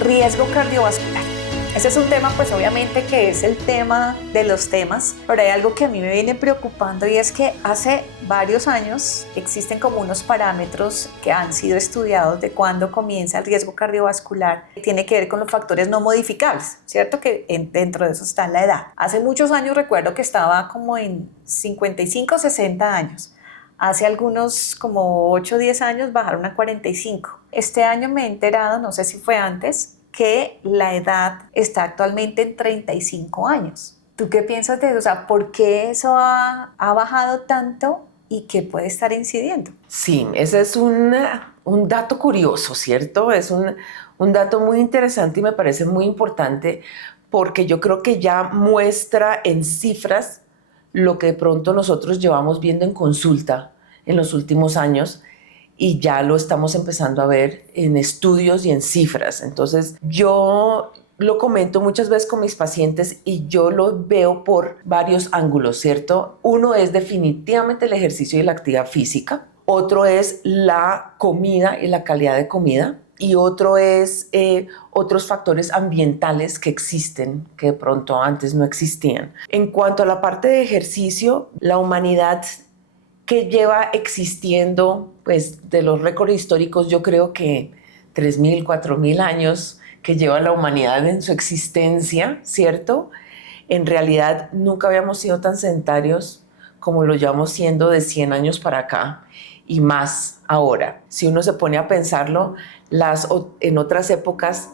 Riesgo cardiovascular. Ese es un tema, pues obviamente que es el tema de los temas, pero hay algo que a mí me viene preocupando y es que hace varios años existen como unos parámetros que han sido estudiados de cuándo comienza el riesgo cardiovascular. Tiene que ver con los factores no modificables, ¿cierto? Que dentro de eso está la edad. Hace muchos años recuerdo que estaba como en 55, 60 años. Hace algunos como 8 o 10 años bajaron a 45. Este año me he enterado, no sé si fue antes, que la edad está actualmente en 35 años. ¿Tú qué piensas de eso? O sea, ¿por qué eso ha bajado tanto y qué puede estar incidiendo? Sí, ese es un dato curioso, ¿cierto? Es un dato muy interesante y me parece muy importante porque yo creo que ya muestra en cifras lo que de pronto nosotros llevamos viendo en consulta en los últimos años y ya lo estamos empezando a ver en estudios y en cifras. Entonces, yo lo comento muchas veces con mis pacientes y yo lo veo por varios ángulos, ¿cierto? Uno es definitivamente el ejercicio y la actividad física. Otro es la comida y la calidad de comida. Y otro es otros factores ambientales que existen, que de pronto antes no existían. En cuanto a la parte de ejercicio, la humanidad que lleva existiendo, pues de los récords históricos, yo creo que 3.000, 4.000 años que lleva la humanidad en su existencia, ¿cierto? En realidad nunca habíamos sido tan sedentarios como lo llevamos siendo de 100 años para acá y más ahora. Si uno se pone a pensarlo, en otras épocas,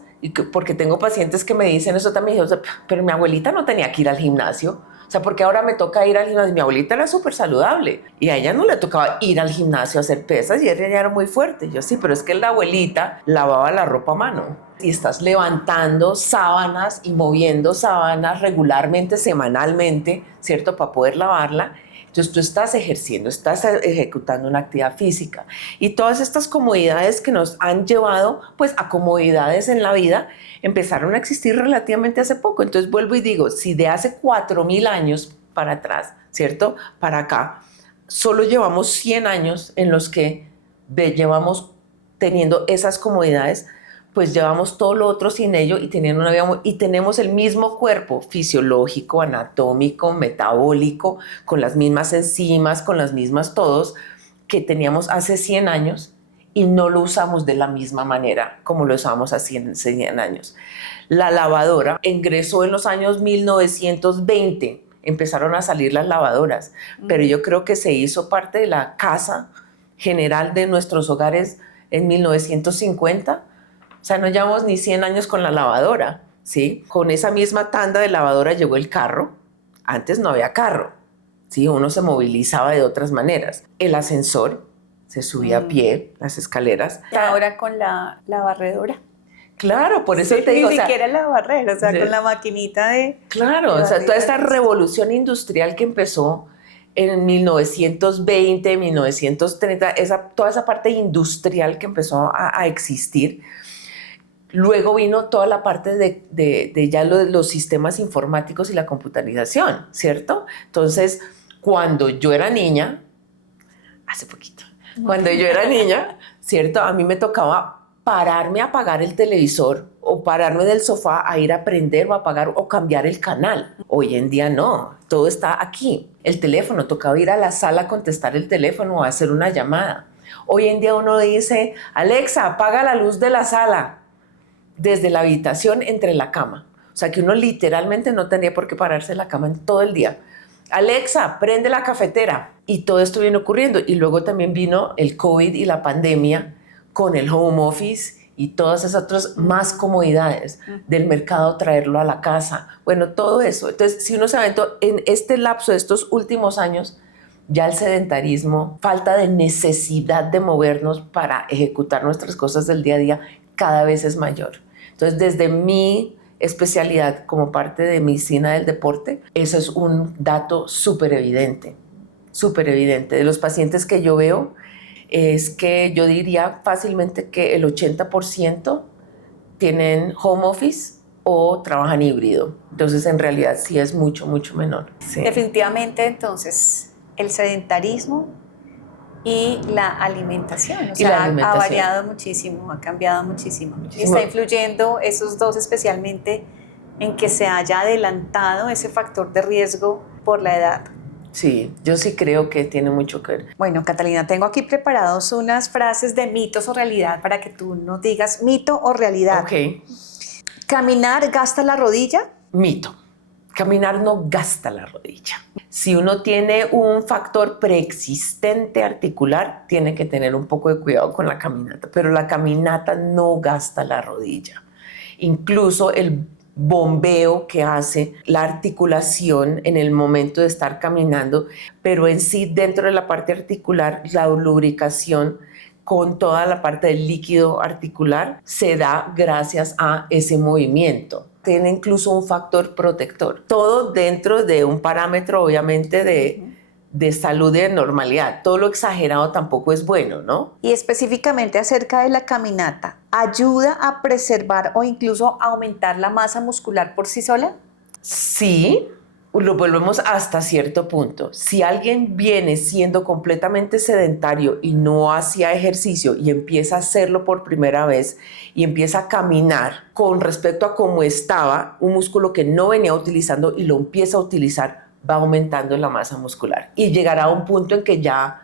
porque tengo pacientes que me dicen eso también, pero mi abuelita no tenía que ir al gimnasio. O sea, porque ahora me toca ir al gimnasio. Mi abuelita era súper saludable y a ella no le tocaba ir al gimnasio a hacer pesas y ella ya era muy fuerte. Yo sí, pero es que la abuelita lavaba la ropa a mano y estás levantando sábanas y moviendo sábanas regularmente, semanalmente, ¿cierto? Para poder lavarla. Entonces tú estás ejerciendo, estás ejecutando una actividad física y todas estas comodidades que nos han llevado pues a comodidades en la vida empezaron a existir relativamente hace poco. Entonces vuelvo y digo, si de hace 4.000 años para atrás, ¿cierto? Para acá, solo llevamos 100 años en los que llevamos teniendo esas comodidades, pues llevamos todo lo otro sin ello y teniendo una vida y tenemos el mismo cuerpo fisiológico, anatómico, metabólico, con las mismas enzimas, con las mismas todos que teníamos hace 100 años y no lo usamos de la misma manera como lo usábamos hace 100 años. La lavadora ingresó en los años 1920, empezaron a salir las lavadoras, pero yo creo que se hizo parte de la casa general de nuestros hogares en 1950. O sea, no llevamos ni 100 años con la lavadora, ¿sí? Con esa misma tanda de lavadora llegó el carro. Antes no había carro, ¿sí? Uno se movilizaba de otras maneras. El ascensor, se subía a pie, las escaleras. Ahora con la barredora. Claro, por eso Sí, te digo. ni siquiera la barrera, o sea, sí, con la maquinita de... Claro, de o sea, toda esta barrer. revolución industrial que empezó en 1920, 1930, toda esa parte industrial que empezó a existir. Luego vino toda la parte de ya los sistemas informáticos y la computarización, ¿cierto? Entonces, cuando yo era niña, hace poquito, cuando yo era niña, ¿cierto? A mí me tocaba pararme a apagar el televisor o pararme del sofá a ir a prender o apagar o cambiar el canal. Hoy en día no, todo está aquí. El teléfono, tocaba ir a la sala a contestar el teléfono o a hacer una llamada. Hoy en día uno dice, Alexa, apaga la luz de la sala, desde la habitación entre la cama. O sea que uno literalmente no tenía por qué pararse en la cama en todo el día. Alexa, prende la cafetera. Y todo esto viene ocurriendo. Y luego también vino el COVID y la pandemia con el home office y todas esas otras más comodidades del mercado, traerlo a la casa. Bueno, todo eso. Entonces, si uno se aventó en este lapso de estos últimos años, ya el sedentarismo, falta de necesidad de movernos para ejecutar nuestras cosas del día a día, cada vez es mayor. Entonces, desde mi especialidad como parte de medicina del deporte, eso es un dato súper evidente, súper evidente. De los pacientes que yo veo, es que yo diría fácilmente que el 80% tienen home office o trabajan híbrido. Entonces, en realidad sí es mucho, mucho menor. Sí. Definitivamente, entonces, el sedentarismo y la alimentación, o Y la sea, ha alimentación. variado muchísimo, ha cambiado muchísimo. Y Muchísimo. está influyendo esos dos especialmente en que se haya adelantado ese factor de riesgo por la edad. Sí, yo sí creo que tiene mucho que ver. Bueno, Catalina, tengo aquí preparados unas frases de mitos o realidad para que tú nos digas mito o realidad. Ok, ¿Caminar gasta la rodilla? mito. Caminar no gasta la rodilla. Si uno tiene un factor preexistente articular, tiene que tener un poco de cuidado con la caminata, pero la caminata no gasta la rodilla. Incluso el bombeo que hace la articulación en el momento de estar caminando, pero en sí dentro de la parte articular, la lubricación con toda la parte del líquido articular se da gracias a ese movimiento. Tiene incluso un factor protector. Todo dentro de un parámetro, obviamente, de salud y de normalidad. Todo lo exagerado tampoco es bueno, ¿no? Y específicamente acerca de la caminata, ¿ayuda a preservar o incluso aumentar la masa muscular por sí sola? Sí, lo volvemos hasta cierto punto. Si alguien viene siendo completamente sedentario y no hacía ejercicio y empieza a hacerlo por primera vez y empieza a caminar con respecto a cómo estaba, un músculo que no venía utilizando y lo empieza a utilizar, va aumentando la masa muscular y llegará a un punto en que ya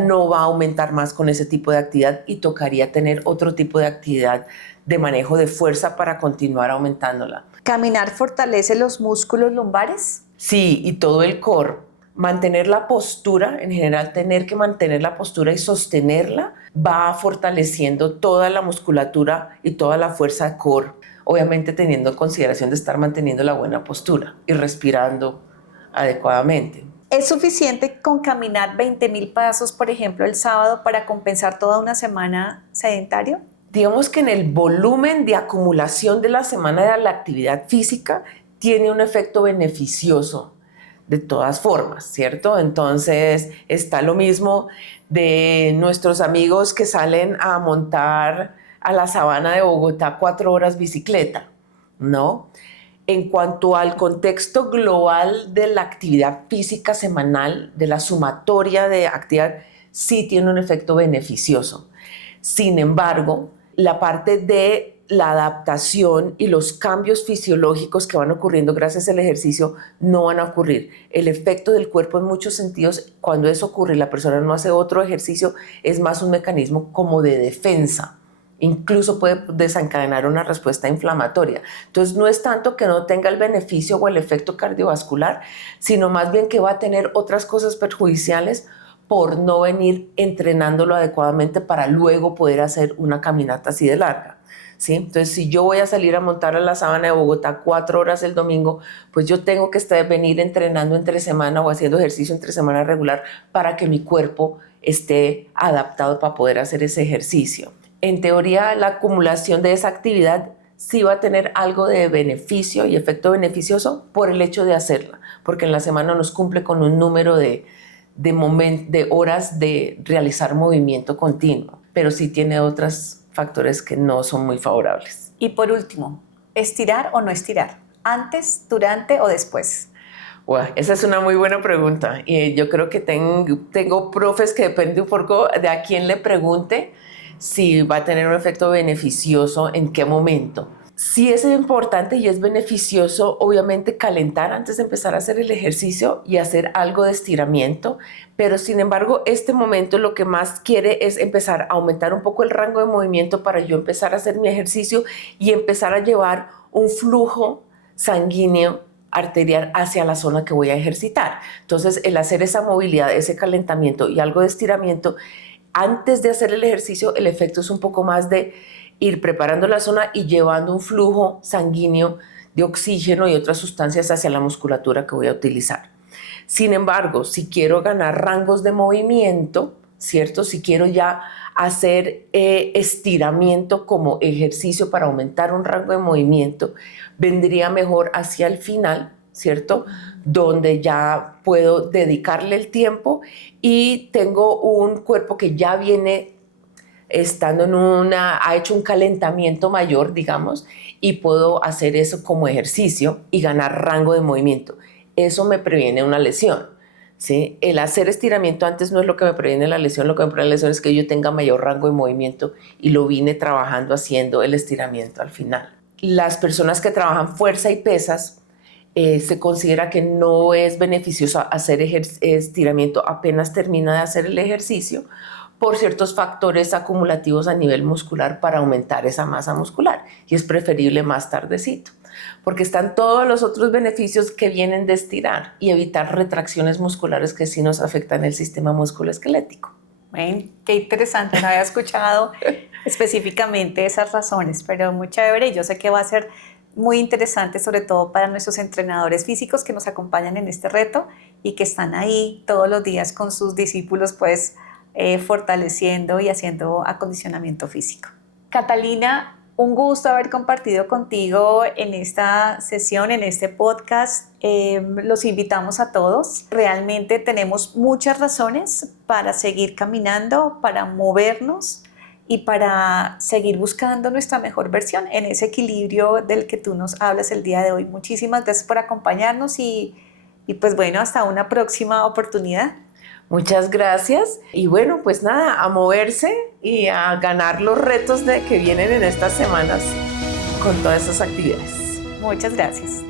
no va a aumentar más con ese tipo de actividad y tocaría tener otro tipo de actividad de manejo de fuerza para continuar aumentándola. ¿Caminar fortalece los músculos lumbares? Sí, y todo el core. Mantener la postura, en general tener que mantener la postura y sostenerla, va fortaleciendo toda la musculatura y toda la fuerza de core, obviamente teniendo en consideración de estar manteniendo la buena postura y respirando adecuadamente. ¿Es suficiente con caminar 20.000 pasos, por ejemplo, el sábado para compensar toda una semana sedentario? Digamos que en el volumen de acumulación de la semana de la actividad física tiene un efecto beneficioso de todas formas, ¿cierto? Entonces está lo mismo de nuestros amigos que salen a montar a la sabana de Bogotá 4 horas bicicleta, ¿no? En cuanto al contexto global de la actividad física semanal, de la sumatoria de actividad, sí tiene un efecto beneficioso. Sin embargo, la parte de la adaptación y los cambios fisiológicos que van ocurriendo gracias al ejercicio no van a ocurrir. El efecto del cuerpo en muchos sentidos, cuando eso ocurre y la persona no hace otro ejercicio, es más un mecanismo como de defensa. Incluso puede desencadenar una respuesta inflamatoria. Entonces no es tanto que no tenga el beneficio o el efecto cardiovascular, sino más bien que va a tener otras cosas perjudiciales por no venir entrenándolo adecuadamente para luego poder hacer una caminata así de larga, ¿sí? Entonces, si yo voy a salir a montar a la sabana de Bogotá 4 horas el domingo, pues yo tengo que venir entrenando entre semana o haciendo ejercicio entre semana regular para que mi cuerpo esté adaptado para poder hacer ese ejercicio. En teoría, la acumulación de esa actividad sí va a tener algo de beneficio y efecto beneficioso por el hecho de hacerla, porque en la semana nos cumple con un número de horas de realizar movimiento continuo, pero sí tiene otros factores que no son muy favorables. Y por último, ¿estirar o no estirar? ¿Antes, durante o después? Wow, esa es una muy buena pregunta. Y yo creo que tengo profes que depende un poco de a quién le pregunte si va a tener un efecto beneficioso en qué momento. Sí es importante y es beneficioso, obviamente, calentar antes de empezar a hacer el ejercicio y hacer algo de estiramiento, pero sin embargo, este momento lo que más quiere es empezar a aumentar un poco el rango de movimiento para yo empezar a hacer mi ejercicio y empezar a llevar un flujo sanguíneo arterial hacia la zona que voy a ejercitar. Entonces, el hacer esa movilidad, ese calentamiento y algo de estiramiento, antes de hacer el ejercicio, el efecto es un poco más de ir preparando la zona y llevando un flujo sanguíneo de oxígeno y otras sustancias hacia la musculatura que voy a utilizar. Sin embargo, si quiero ganar rangos de movimiento, ¿cierto? Si quiero ya hacer estiramiento como ejercicio para aumentar un rango de movimiento, vendría mejor hacia el final, ¿cierto? Donde ya puedo dedicarle el tiempo y tengo un cuerpo que ya viene ha hecho un calentamiento mayor, digamos, y puedo hacer eso como ejercicio y ganar rango de movimiento. Eso me previene una lesión. ¿sí? El hacer estiramiento antes no es lo que me previene la lesión, lo que me previene la lesión es que yo tenga mayor rango de movimiento y lo vine trabajando haciendo el estiramiento al final. Las personas que trabajan fuerza y pesas, se considera que no es beneficioso hacer estiramiento apenas termina de hacer el ejercicio por ciertos factores acumulativos a nivel muscular para aumentar esa masa muscular, y es preferible más tardecito, porque están todos los otros beneficios que vienen de estirar y evitar retracciones musculares que sí nos afectan el sistema musculoesquelético. Bueno, qué interesante, no había escuchado específicamente esas razones, pero muy chévere. Yo sé que va a ser muy interesante, sobre todo para nuestros entrenadores físicos que nos acompañan en este reto y que están ahí todos los días con sus discípulos, pues fortaleciendo y haciendo acondicionamiento físico. Catalina, un gusto haber compartido contigo en esta sesión, en este podcast. Los invitamos a todos. Realmente tenemos muchas razones para seguir caminando, para movernos y para seguir buscando nuestra mejor versión en ese equilibrio del que tú nos hablas el día de hoy. Muchísimas gracias por acompañarnos y pues bueno, hasta una próxima oportunidad. Muchas gracias y bueno, pues nada, a moverse y a ganar los retos que vienen en estas semanas con todas esas actividades. Muchas gracias.